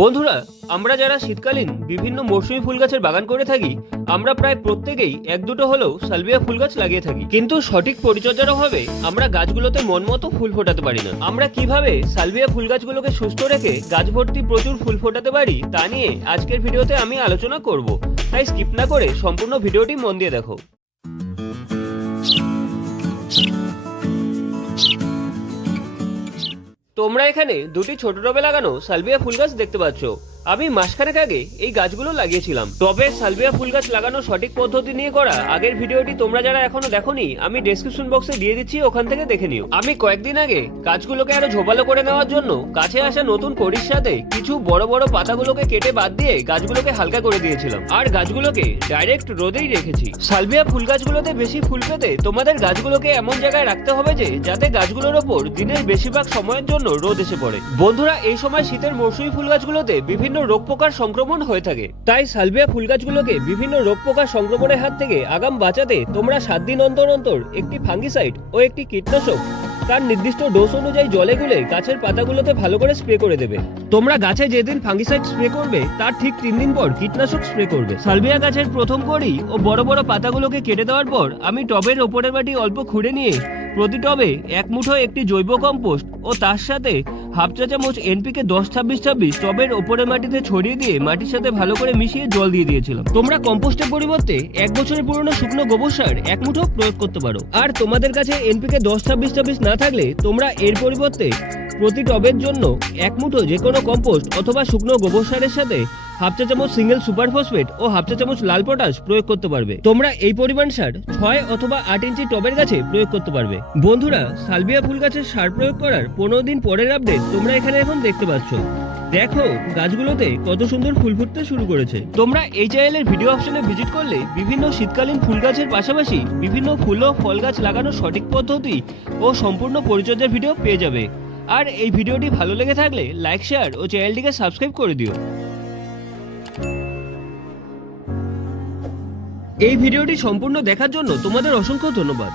বন্ধুরা, আমরা যারা শীতকালীন বিভিন্ন মৌসুমী ফুল গাছের বাগান করে থাকি, আমরা প্রায় প্রত্যেকেই এক দুটো হলেও সালভিয়া ফুল গাছ লাগিয়ে থাকি। কিন্তু সঠিক পরিচর্যার অভাবে আমরা গাছগুলোতে মন মতো ফুল ফোটাতে পারি না। আমরা কিভাবে সালভিয়া ফুল গাছগুলোকে সুস্থ রেখে গাছ ভর্তি প্রচুর ফুল ফোটাতে পারি তা নিয়ে আজকের ভিডিওতে আমি আলোচনা করব। তাই স্কিপ না করে সম্পূর্ণ ভিডিওটি মন দিয়ে দেখো। তোমরা এখানে দুটি ছোট টবে লাগানো সালভিয়া ফুল গাছ দেখতে পাচ্ছ। আমি মাসখানেক আগে এই গাছগুলো লাগিয়েছিলাম। টবে সালভিয়া ফুল গাছ লাগানোর সঠিক পদ্ধতি নিয়ে করা আগের ভিডিওটি তোমরা যারা এখনো দেখোনি, আমি ডেসক্রিপশন বক্সে দিয়ে দিচ্ছি, ওখান থেকে দেখে নিও। আমি কয়েকদিন আগে গাছগুলোকে আরো ঝোপালো করে নেওয়ার জন্য গাছে আসা নতুন কড়ির সাথে কিছু বড় বড় পাতাগুলোকে কেটে বাদ দিয়ে গাছগুলোকে হালকা করে দিয়েছিলাম, আর গাছগুলোকে ডাইরেক্ট রোদেই রেখেছি। সালভিয়া ফুল গাছগুলোতে বেশি ফুল পেতে তোমাদের গাছগুলোকে এমন জায়গায় রাখতে হবে যে যাতে গাছগুলোর ওপর দিনের বেশিরভাগ সময়ের জন্য রোদ এসে পড়ে। বন্ধুরা, এই সময় শীতের মৌসুমী ফুল গাছগুলোতে বিভিন্ন রোগ পোকার সংক্রমণ হয়ে থাকে। তাই সালভিয়া ফুল গাছগুলোকে বিভিন্ন রোগ পোকার সংক্রমণের হাত থেকে আগাম বাঁচাতে তোমরা 7 দিন অন্তর অন্তর একটি ফাঙ্গিসাইড ও একটি কীটনাশক তার নির্দিষ্ট ডোজ অনুযায়ী জলে গুলে গাছের পাতাগুলোতে ভালো করে স্প্রে করে দেবে। তোমরা গাছে যেদিন ফাঙ্গিসাইড স্প্রে করবে তার ঠিক 3 দিন পর কীটনাশক স্প্রে করবে। সালভিয়া গাছের প্রথম কড়ি ও বড় বড় পাতাগুলোকে কেটে দেওয়ার পর আমি টবের ওপরের মাটি অল্প খুঁড়ে নিয়ে প্রতি টবে 1 মুঠো একটি জৈব কম্পোস্ট ও তার সাথে হাফ চা চামচ এনপিকে 10-26-26 টবের ওপরের মাটিতে ছড়িয়ে দিয়ে মাটির সাথে ভালো করে মিশিয়ে জল দিয়ে দিয়েছিলাম। তোমরা কম্পোস্টের পরিবর্তে 1 বছরের পুরনো শুকনো গোবর সার 1 মুঠো প্রয়োগ করতে পারো। আর তোমাদের কাছে এনপিকে 10-26-26 না থাকলে তোমরা এর পরিবর্তে প্রতি টবের জন্য 1 মুঠো যে কোনো কম্পোস্ট অথবা শুকনো গোবর সারের সাথে হাফ চা চামচ সিঙ্গেল সুপার ফসফেট ও হাফ চা চামচ লাল পটাশ প্রয়োগ করতে পারবে। তোমরা এই পরিমাণ সার 6 অথবা 8 ইঞ্চি টবের গাছে প্রয়োগ করতে পারবে। বন্ধুরা, সালভিয়া ফুল গাছের সার প্রয়োগ করার 15 দিন পরের আপডেট তোমরা এখানে এখন দেখতে পাচ্ছ। দেখো গাছগুলোতে কত সুন্দর ফুল ফুটতে শুরু করেছে। তোমরা এই চ্যানেলের ভিডিও অপশনে ভিজিট করলে বিভিন্ন শীতকালীন ফুল গাছের পাশাপাশি বিভিন্ন ফুল ও ফল গাছ লাগানোর সঠিক পদ্ধতি ও সম্পূর্ণ পরিচর্যার ভিডিও পেয়ে যাবে। আর এই ভিডিওটি ভালো লেগে থাকলে লাইক, শেয়ার ও চ্যানেলটিকে সাবস্ক্রাইব করে দিও। এই ভিডিওটি সম্পূর্ণ দেখার জন্য তোমাদের অসংখ্য ধন্যবাদ।